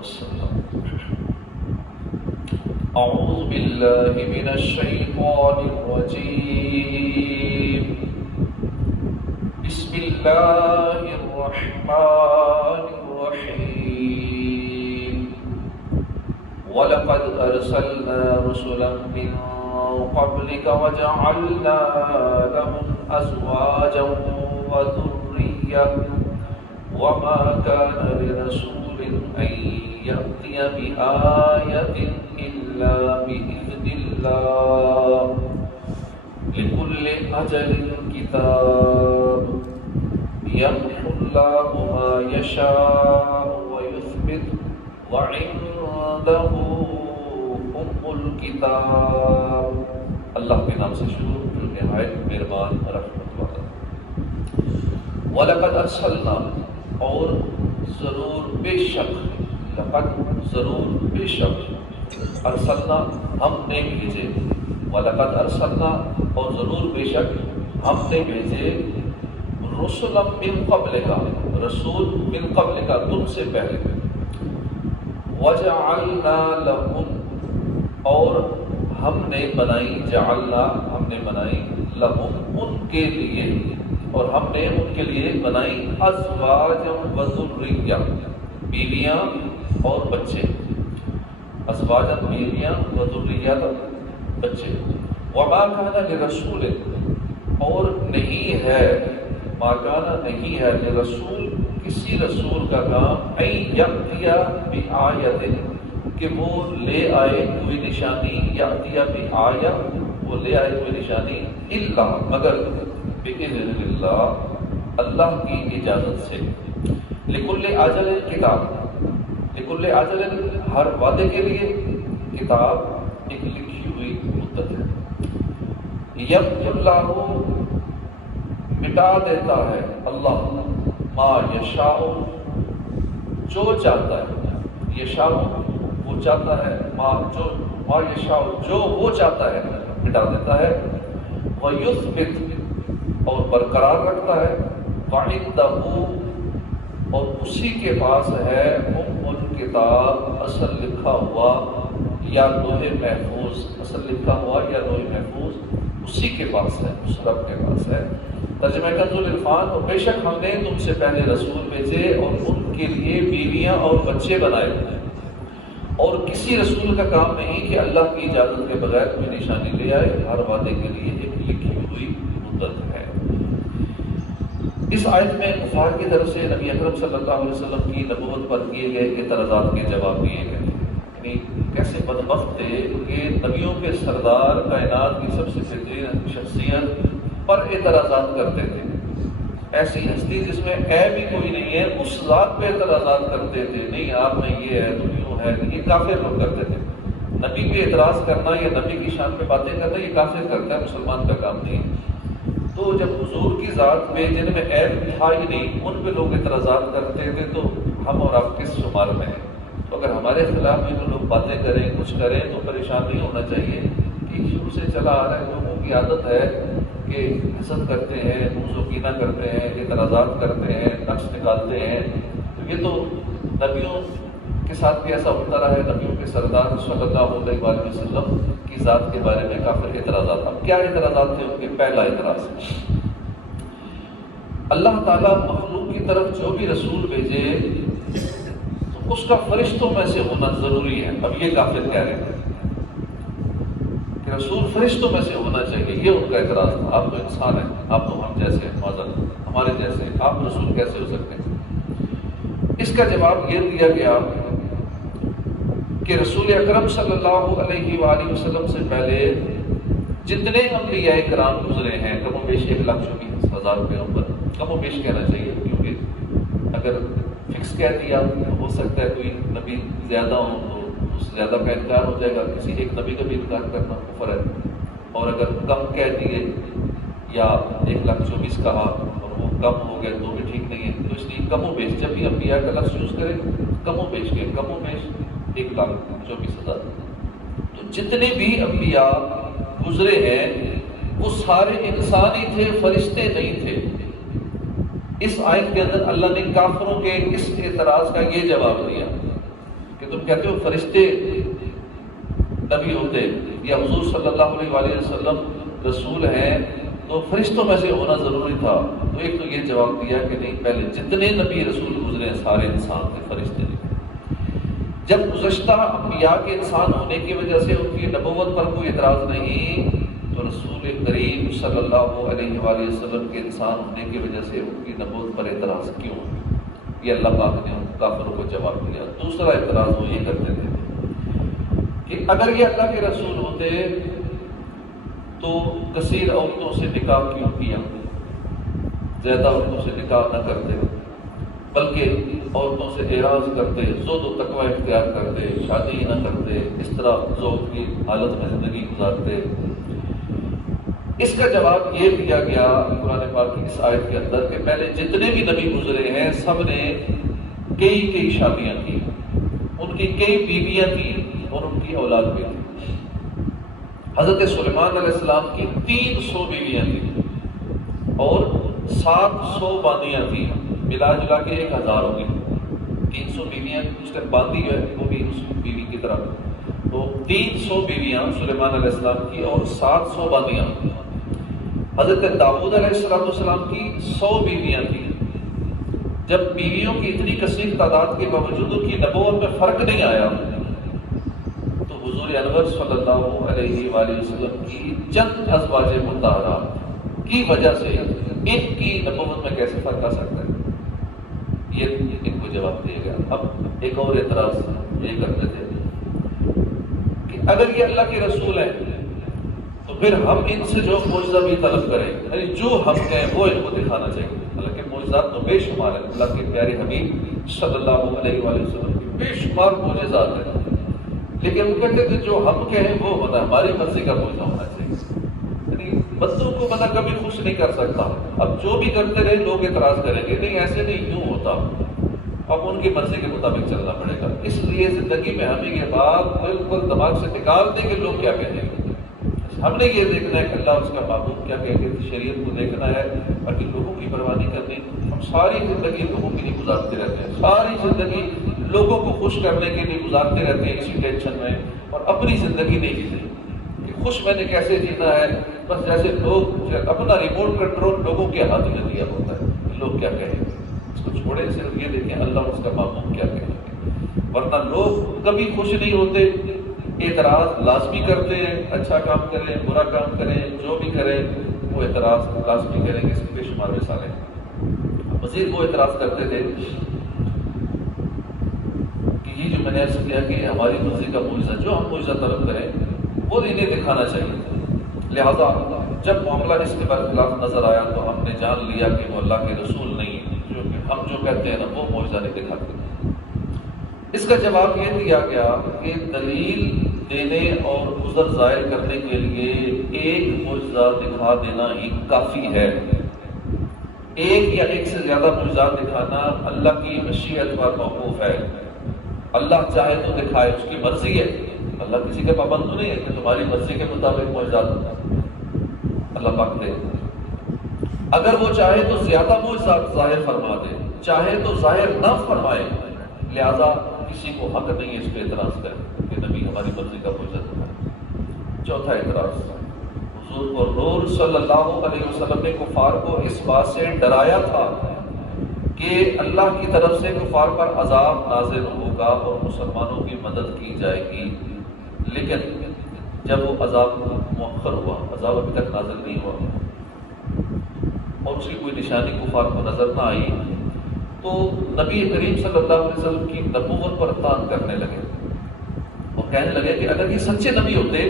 وسلم۔ اعوذ باللہ من الشیطان الرجیم، بسم اللہ الرحمن الرحیم۔ وَلَقَدْ أَرْسَلْنَا رُسُلًا مِّن قَبْلِكَ وَجَعَلْنَا لَهُمْ أَزْوَاجًا وَذُرِّيَّةً وَمَا كَانَ لِرَسُولٍ أَن يَأْتِيَ بِآيَةٍ إِلَّا بِإِذْنِ اللَّهِ لِكُلِّ أَجَلٍ كِتَابٌ يَمْحُو اللَّهُ مَا يَشَاءُ وَيُثْبِتُ وَعِندَهُ أُمُّ الْكِتَابِ۔ اللہ کے نام سے شروع جو نہایت مہربان رحمت والا۔ وَلَقَدْ أَرْسَلْنَا، اور ضرور بے شک، لقد ضرور بے شک، ارسلنا ہم نے بھیجے، وَلَقَدْ أَرْسَلْنَا اور ضرور بے شک ہم نے بھیجے، رُسُلًا مِّن قَبْلِكَ رسول من قبلک تم سے پہلے، وَجَعَلْنَا لَهُمْ اور ہم نے بنائی، جعلنا ہم نے بنائی، لَهُمْ ان کے لیے، اور ہم نے ان کے لیے بنائی، ازواجا وذریہ بیویاں اور بچے، ازواجا بیویاں وذریہ بچے، وما کان لرسول اور نہیں ہے، ما کان نہیں ہے لرسول کسی رسول کا کام، ان یأتی بآیۃ کہ وہ لے آئے کوئی نشانی، یأتی بآیہ وہ لے آئے کوئی نشانی، الا مگر بإذن اللہ اللہ کی اجازت سے، لکل اجل کتاب، لکل اجل ہر وعدے کے لیے کتاب ایک لکھی ہوئی مدت ہے، یمحو اللہ مٹا دیتا ہے اللہ، ما یشاء جو چاہتا ہے، یشاء وہ چاہتا ہے، ما یشاء جو وہ چاہتا ہے مٹا دیتا ہے، ویثبت اور برقرار رکھتا ہے، وعندہ اور اسی کے پاس ہے ام الکتاب اصل لکھا ہوا یا لوح محفوظ، اصل لکھا ہوا یا لوح محفوظ اسی کے پاس ہے، اس رب کے پاس ہے۔ ترجمہ کنز العرفان، اور بے شک ہم نے تم سے پہلے رسول بھیجے اور ان کے لیے بیویاں اور بچے بنائے، اور کسی رسول کا کام نہیں کہ اللہ کی اجازت کے بغیر کوئی نشانی لے آئے، ہر وعدے کے لیے ایک لکھی ہوئی مدت ہے۔ اس آیت میں کفار کی طرف سے نبی اکرم صلی اللہ علیہ وسلم کی نبوت پر کیے گئے اعتراضات کے جواب دیے گئے، یعنی کیسے بدبخت تھے کہ نبیوں کے سردار، کائنات کی سب سے بہترین شخصیت پر اعتراضات کرتے تھے، ایسی ہستی جس میں عیب ہی کوئی نہیں ہے اس ذات پہ اعتراضات کرتے تھے، نہیں آپ میں یہ ہے تو یوں ہے، یہ کافر لوگ کرتے تھے۔ نبی پہ اعتراض کرنا یا نبی کی شان پہ باتیں کرنا یہ کافر کرتا ہے، مسلمان کا کام نہیں۔ تو جب حضور کی ذات پہ جن میں عیب تھا ہی نہیں ان پہ لوگ اعتراضات کرتے تھے، تو ہم اور آپ کس شمار میں ہیں؟ تو اگر ہمارے خلاف بھی جو لوگ باتیں کریں، کچھ کریں، تو پریشان نہیں ہونا چاہیے کہ شروع سے چلا آ رہا ہے، لوگوں کی عادت ہے کہ حسد کرتے ہیں، بغض و کینہ کرتے ہیں، اعتراضات کرتے ہیں، نقص نکالتے ہیں، تو یہ تو نبیوں کے ساتھ بھی ایسا ہوتا رہا ہے۔ نبیوں کے سردار صلی اللہ علیہ وآلہ وسلم کی ذات کے بارے میں کافر اعتراضات۔ اب کیا اعتراضات تھے ان کے؟ پہلا اعتراض، اللہ تعالیٰ مخلوق کی طرف جو بھی رسول بھیجے تو اس کا فرشتوں میں سے ہونا ضروری ہے۔ اب یہ کافر کہہ رہے ہیں کہ رسول فرشتوں میں سے ہونا چاہیے، یہ ان کا اعتراض تھا۔ آپ تو انسان ہیں، آپ تو ہم جیسے ہیں، معذرت ہمارے جیسے، آپ رسول کیسے ہو سکتے ہیں؟ اس کا جواب یہ دیا گیا کہ رسول اکرم صلی اللہ علیہ وآلہ وسلم سے پہلے جتنے انبیاء کرام گزرے ہیں، کم و بیش 1,24,000 پیغمبر، کم و بیش کہنا چاہیے، کیونکہ اگر فکس کہہ دیا ہو سکتا ہے کوئی نبی زیادہ ہو تو اس زیادہ کا انکار ہو جائے گا، کسی ایک نبی کا بھی انکار کرنا کفر ہے، اور اگر کم کہہ دیے یا 1,24,000 کہا اور وہ کم ہو گئے تو بھی ٹھیک نہیں ہے۔ تو اس لیے کم و بیش جب بھی انبیاء کا لفظ یوز کرے کم و بیش کے، کم و بیش 1,24,000۔ تو جتنے بھی انبیاء گزرے ہیں وہ سارے انسان ہی تھے، فرشتے نہیں تھے۔ اس آیت کے اندر اللہ نے کافروں کے اس اعتراض کا یہ جواب دیا کہ تم کہتے ہو فرشتے نبی ہوتے یا حضور صلی اللہ علیہ وآلہ وسلم رسول ہیں تو فرشتوں میں سے ہونا ضروری تھا. تو ایک تو یہ جواب دیا کہ نہیں، پہلے جتنے نبی رسول گزرے ہیں سارے انسان تھے، فرشتے نہیں. جب گزشتہ انبیاء کے انسان ہونے کی وجہ سے ان کی نبوت پر کوئی اعتراض نہیں، تو رسول کریم صلی اللہ علیہ وآلہ وسلم کے انسان ہونے کی وجہ سے ان کی نبوت پر اعتراض کیوں؟ یہ اللہ پاک نے ان کافروں کو جواب دیا. دوسرا اعتراض وہ یہ کرتے تھے کہ اگر یہ اللہ کے رسول ہوتے تو کثیر عورتوں سے نکاح کیوں کیا؟ زیادہ عورتوں سے نکاح نہ کرتے، بلکہ عورتوں سے اعراض کرتے، زہد و تقوی اختیار کرتے، شادی نہ کرتے، اس طرح زہد کی حالت میں زندگی گزارتے. اس کا جواب یہ دیا گیا قرآن پاک کی اس آیت کے اندر کہ پہلے جتنے بھی نبی گزرے ہیں سب نے کئی شادیاں کی، ان کی کئی بیویاں تھیں اور ان کی اولاد بھی تھی. حضرت سلیمان علیہ السلام کی 300 بیویاں تھیں اور 700 باندیاں تھیں، ملا جلا کے 1000 ہو گئی. 300 بیویاں اس کے باندی جو ہے وہ بھی اس بیوی کی طرح، تو 300 بیویاں سلیمان علیہ السلام کی اور 700 باندیاں. حضرت داؤد علیہ السلام کی 100 بیویاں تھیں. جب بیویوں کی اتنی کثیر تعداد کے باوجود ان کی نبوت میں فرق نہیں آیا تو حضور انور صلی اللہ علیہ وآلہ وسلم کی چند ازواج مطہرات کی وجہ سے ان کی نبوت میں کیسے فرق آ سکتا ہے؟ یہ ان کو جواب دیا گیا. اب ایک اور اعتراض یہ کرتے تھے کہ اگر یہ اللہ کے رسول ہیں تو پھر ہم ان سے جو معجزہ بھی طلب کریں، یعنی جو ہم کہیں وہ ان کو دکھانا چاہیے. حالانکہ معجزات تو بے شمار ہیں، اللہ کے پیارے حبیب صلی اللہ علیہ وآلہ وسلم کی بے شمار معجزات ہیں، لیکن وہ کہتے تھے جو ہم کہیں وہ ہوتا، ہماری مرضی کا معجزہ ہونا چاہیے. یعنی بندوں کو بندہ کبھی خوش نہیں کر سکتا. اب جو بھی کرتے رہے لوگ اعتراض کریں گے، نہیں ایسے نہیں، یوں ہوتا، اب ان کی مرضی کے مطابق چلنا پڑے گا. اس لیے زندگی میں ہمیں یہ بات بالکل دماغ سے نکال دیں کہ لوگ کیا کہیں گے. ہم نے یہ دیکھنا ہے کہ اللہ اس کا معبود کیا کہے گا، شریعت کو دیکھنا ہے، باقی لوگوں کی پرواہ نہیں کرنی. ہم ساری زندگی لوگوں کے لیے گزارتے رہتے ہیں، ساری زندگی لوگوں کو خوش کرنے کے لیے گزارتے رہتے ہیں اسی ٹینشن میں، اور اپنی زندگی نہیں جیتے کہ خوش میں نے کیسے جینا ہے. بس جیسے لوگ اپنا ریموٹ کنٹرول لوگوں کے ہاتھ میں دیا ہوتا ہے، لوگ کیا کہیں گے اس کو چھوڑیں، صرف یہ دیکھیں اللہ اس کا معبود کیا کہے گا. ورنہ لوگ کبھی خوش نہیں ہوتے، اعتراض لازمی کرتے ہیں. اچھا کام کریں، برا کام کریں، جو بھی کریں وہ اعتراض لازمی کریں گے. اس کے بے شمار مثالیں. مزید وہ اعتراض کرتے تھے کہ یہ جو میں نے عرض کیا کہ ہماری مرضی کا معجزہ، جو ہم معجزہ طلب کریں وہ انہیں دکھانا چاہیے. لہذا جب معاملہ اس کے خلاف نظر آیا تو ہم نے جان لیا کہ وہ اللہ کے رسول نہیں، جو کہ ہم جو کہتے ہیں نا وہ معجزہ نہیں دکھاتے. اس کا جواب یہ دیا گیا کہ دلیل دینے اور عذر ظاہر کرنے کے لیے ایک معجزہ دکھا دینا ہی کافی ہے. ایک یا ایک سے زیادہ معجزات دکھانا اللہ کی مشیت پر موقوف ہے. اللہ چاہے تو دکھائے، اس کی مرضی ہے. اللہ کسی کے پابند تو نہیں ہے کہ تمہاری مرضی کے مطابق معجزات اللہ پاک دے. اگر وہ چاہے تو زیادہ معجزات ظاہر فرما دے، چاہے تو ظاہر نہ فرمائے. لہذا کسی کو حق نہیں ہے اس پہ اعتراض کرے کہ نبی ہماری مرضی کا معجزہ دکھائے. چوتھا اعتراض، حضور کو نور صلی اللہ علیہ وسلم نے کفار کو اس بات سے ڈرایا تھا کہ اللہ کی طرف سے کفار پر عذاب نازل ہوگا اور مسلمانوں کی مدد کی جائے گی. لیکن جب وہ عذاب مؤخر ہوا، عذاب ابھی تک نازل نہیں ہوا اور اس کی کوئی نشانی کفار کو نظر نہ آئی، تو نبی کریم صلی اللہ علیہ وسلم کی نبوت پر طعن کرنے لگے اور کہنے لگے کہ اگر یہ سچے نبی ہوتے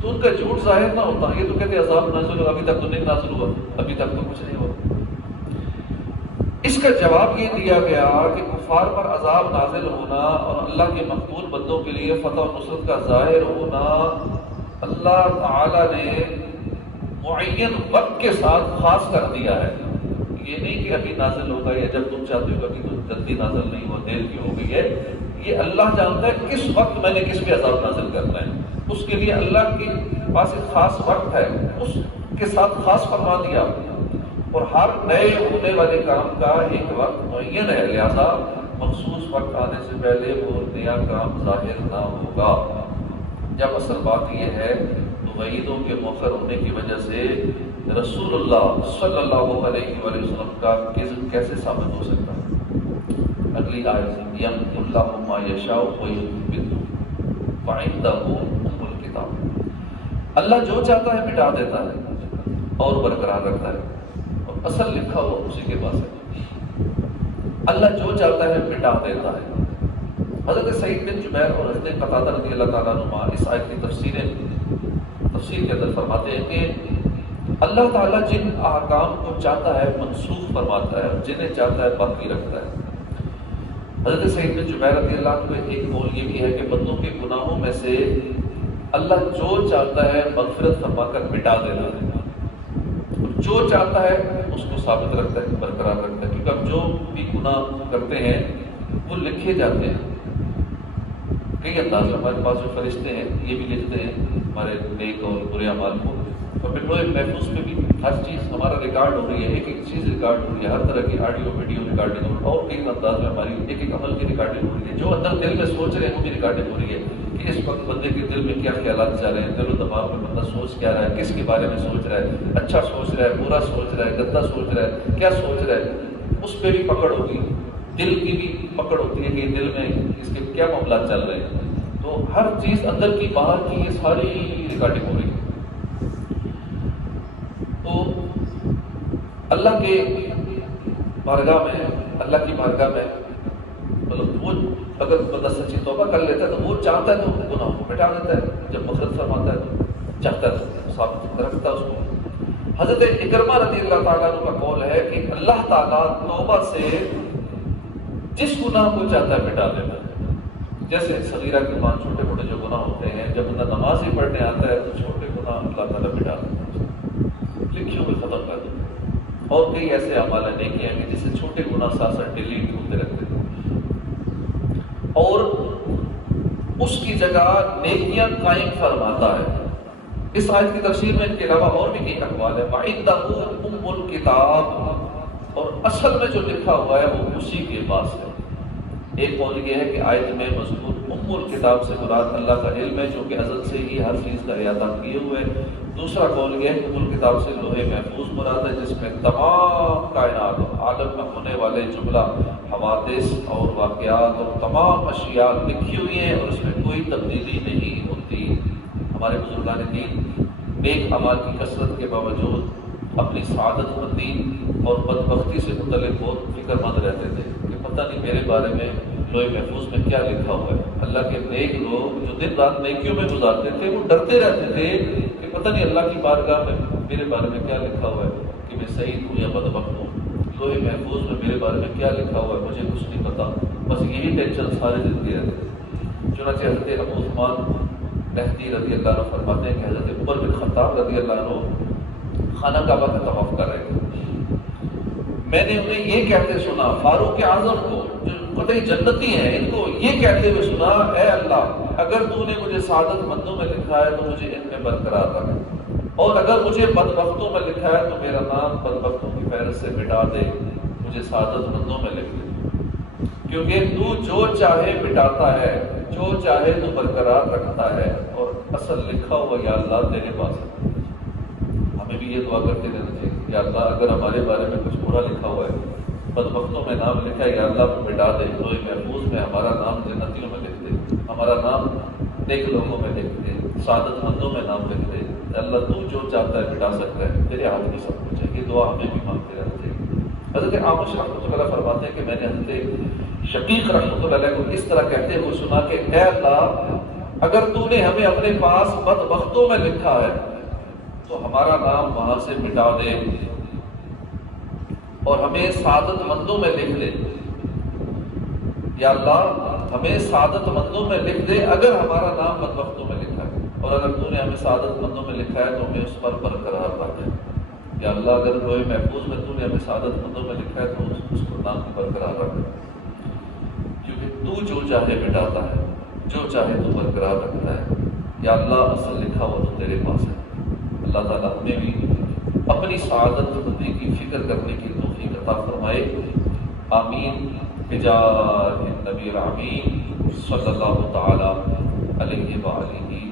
تو ان کا جھوٹ ظاہر نہ ہوتا. یہ تو کہتے عذاب نازل ہوا، ابھی تک تو نہیں نازل ہوا، ابھی تک تو کچھ نہیں ہوا. اس کا جواب یہ دیا گیا کہ کفار پر عذاب نازل ہونا اور اللہ کے مقبول بندوں کے لیے فتح و نصرت کا ظاہر ہونا اللہ تعالی نے معین وقت کے ساتھ خاص کر دیا ہے. یہ نہیں کہ ابھی نازل ہوگا یا جب تم چاہتے ہو، ابھی تو جلدی نازل نہیں ہوا، دیر کیوں ہو گئی ہے. یہ اللہ جانتا ہے کس وقت میں نے کس پہ عذاب نازل کرنا ہے. اس کے لیے اللہ کے پاس ایک خاص وقت ہے، اس کے ساتھ خاص فرما دیا. اور ہر نئے ہونے والے کام کا ایک وقت معین ہے. لہذا مخصوص وقت آنے سے پہلے وہ نیا کام ظاہر نہ ہوگا۔ جب اصل بات یہ ہے تو وعیدوں کے مؤخر ہونے کی وجہ سے رسول اللہ صلی اللہ علیہ وآلہ وسلم کا کذب کیسے ثابت ہو سکتا ہے؟ اگلی آیت یمحو اللہ ما یشاء ویثبت وعنده ام الکتاب، اللہ جو چاہتا ہے مٹا دیتا ہے اور برقرار رکھتا ہے، اور اصل لکھا ہوا اسی کے پاس ہے۔ اللہ جو چاہتا ہے مٹا دیتا ہے۔ حضرت سعید بن جبیر اور حضرت قتادہ رضی اللہ تعالیٰ عنہما اس آیت کی تفسیر کے اندر فرماتے ہیں کہ اللہ تعالیٰ جن احکام کو چاہتا ہے منسوخ فرماتا ہے اور جنہیں چاہتا ہے باقی رکھتا ہے۔ حضرت سعید بن جبیر رضی اللہ عنہ کا ایک قول یہ بھی ہے کہ بندوں کے گناہوں میں سے اللہ جو چاہتا ہے مغفرت فرما کر مٹا دیتا ہے، جو چاہتا ہے اس کو ثابت رکھتا ہے، برقرار رکھتا ہے، کیونکہ ہم جو بھی گناہ کرتے ہیں وہ لکھے جاتے ہیں۔ کئی انداز ہمارے پاس جو فرشتے ہیں یہ بھی لکھتے ہیں ہمارے نیک اور برے اعمال کو، اور پھر لوہے محفوظ میں بھی ہر چیز ہمارا ریکارڈ ہو رہی ہے، ایک ایک چیز ریکارڈ ہو رہی ہے، ہر طرح کی آڈیو ویڈیو ریکارڈنگ ہو رہی ہے، اور کئی انداز میں ہماری ایک ایک عمل کی ریکارڈنگ ہو رہی ہے، جو اندر دل میں سوچ رہے ہیں وہ بھی ریکارڈنگ ہو رہی ہے کہ اس وقت بندے کے دل میں کیا خیالات جا رہے ہیں، دل و دماغ میں بندہ سوچ کیا رہا ہے، کس کے بارے میں سوچ رہا ہے، اچھا سوچ رہا ہے، برا سوچ رہا ہے، گندا سوچ رہا ہے، کیا سوچ رہا ہے، اس پہ بھی پکڑ ہوگی، دل کی بھی پکڑ ہوتی ہے کہ دل میں اس کے کیا معاملات چل رہے ہیں۔ تو ہر چیز اندر کی باہر کی یہ ساری ریکارڈنگ ہو رہی ہے۔ تو اللہ کے بارگاہ میں، اللہ کی بارگاہ میں مطلب وہ اگر بندہ سچی توبہ کر لیتا ہے تو وہ چاہتا ہے تو گناہ کو مٹا دیتا ہے، جب مغفرت فرماتا ہے تو چاہتا ہے ثابت رکھتا ہے اس کو۔ حضرت اکرمہ رضی اللہ تعالیٰ عنہ کا قول ہے کہ اللہ تعالیٰ توبہ سے جس گناہ کو چاہتا ہے مٹا دیتا ہے، جیسے صغیرہ گناہ، چھوٹے موٹے جو گناہ ہوتے ہیں، جب بندہ نماز ہی پڑھنے آتا ہے تو چھوٹے گناہ اللہ تعالیٰ مٹا دیتا ہے، لکھیوں میں ختم کر دیتا ہے۔ اور کئی ایسے اعمال ہیں نیکیاں ہیں جسے چھوٹے گناہ ساتھ ساتھ ڈیلیٹ ہوتے رہتے ہیں، اور اس کی جگہ نیکیاں قائم فرماتا ہے۔ اس آیت کی تفسیر میں ان کے علاوہ اور بھی کئی اقوال ہیں۔ وَعِندَهُ أُمُّ الْكِتَابِ، اور اصل میں جو لکھا ہوا ہے وہ اسی کے پاس ہے۔ ایک قول یہ ہے کہ آیت میں مذکور ام الکتاب سے مراد اللہ کا علم ہے جو کہ ازل سے ہی ہر چیز کا احاطہ کیے ہوئے۔ دوسرا قول یہ ہے کہ ام الکتاب سے لوح محفوظ مراد ہے جس میں تمام کائنات عالم میں ہونے والے جملہ حوادث اور واقعات اور تمام اشیاء لکھی ہوئی ہیں اور اس میں کوئی تبدیلی نہیں ہوتی۔ ہمارے بزرگان دین نیک اعمال کی کثرت کے باوجود اپنی سعادت مندی اور بدبختی سے متعلق بہت فکر مند رہتے تھے کہ پتہ نہیں میرے بارے میں لوح محفوظ میں کیا لکھا ہوا ہے۔ اللہ کے نیک لوگ جو دن رات نیکیوں میں گزارتے تھے وہ ڈرتے رہتے تھے کہ پتہ نہیں اللہ کی بارگاہ میں میرے بارے میں کیا لکھا ہوا ہے، کہ میں سعید ہوں یا بدبخت ہوں، لوح محفوظ میں میرے بارے میں کیا لکھا ہوا ہے مجھے کچھ نہیں پتا، بس یہی ٹینشن سارے زندگی رہتے تھے۔ چنانچہ حضرت ابو عثمان نہدی رضی اللہ عنہ فرماتے ہیں کہ حضرت عمر بن خطاب رضی اللہ عنہ خانہ کعبہ کا طواف کر رہے تھے، میں نے انہیں یہ کہتے سنا، فاروق اعظم کو جو قطعی جنتی ہیں ان کو یہ کہتے ہوئے سنا، اے اللہ اگر تو نے مجھے سعادت مندوں میں لکھا ہے تو مجھے ان میں برقرار رکھ، اور اگر مجھے بدبختوں میں لکھا ہے تو میرا نام بدبختوں کی فہرست سے مٹا دے، مجھے سعادت مندوں میں لکھ دے، کیونکہ تو جو چاہے مٹاتا ہے، جو چاہے تو برقرار رکھتا ہے، اور اصل لکھا ہوا یا اللہ تیرے پاس ہے۔ ہمیں بھی یہ دعا کرتے رہنا چاہیے، یا اللہ اگر ہمارے بارے میں کچھ برا لکھا ہوا ہے، بدبختوں میں نام لکھا ہے، یا اللہ مٹا دے، لوح محفوظ میں ہمارا نام جنتیوں میں لکھ دے، ہمارا نام نیک لوگوں میں لکھ دے، سعادت مندوں میں نام لکھ دے، اللہ تو جو چاہتا ہے مٹا سکتا ہے، تیرے ہاتھ میں سب کچھ ہے۔ یہ دعا ہمیں بھی مانگتے رہنا چاہیے۔ حضرت عامش رحمۃ اللہ علیہ فرماتے ہیں کہ میں نے حضرت شقیق رحمۃ اللہ علیہ کو اس طرح کہتے ہوئے سنا کہ اے اللہ اگر تو نے ہمیں اپنے پاس بدبختوں میں لکھا ہے تو ہمارا نام وہاں سے مٹا دے اور ہمیں سعادت مندوں میں لکھ دے، یا اللہ ہمیں سعادت مندوں میں لکھ دے اگر ہمارا نام بدبختوں میں لکھا ہے، اور اگر تو نے ہمیں سعادت مندوں میں لکھا ہے تو ہمیں اس پر برقرار رکھ دے، یا اللہ اگر لوح محفوظ میں تو نے ہمیں سعادت مندوں میں لکھا ہے تو اس پر نام کو برقرار رکھ دے، کیونکہ تو جو چاہے مٹاتا ہے، جو چاہے تو برقرار رکھتا ہے، یا اللہ اصل لکھا ہوا تو تیرے پاس ہے۔ اللہ تعالیٰ ہمیں بھی اپنی سعادت مندی کی فکر کرنے کی توفیق عطا فرمائے، آمین۔ بجاہ النبی الامین صلی اللہ تعالی علیہ وآلہ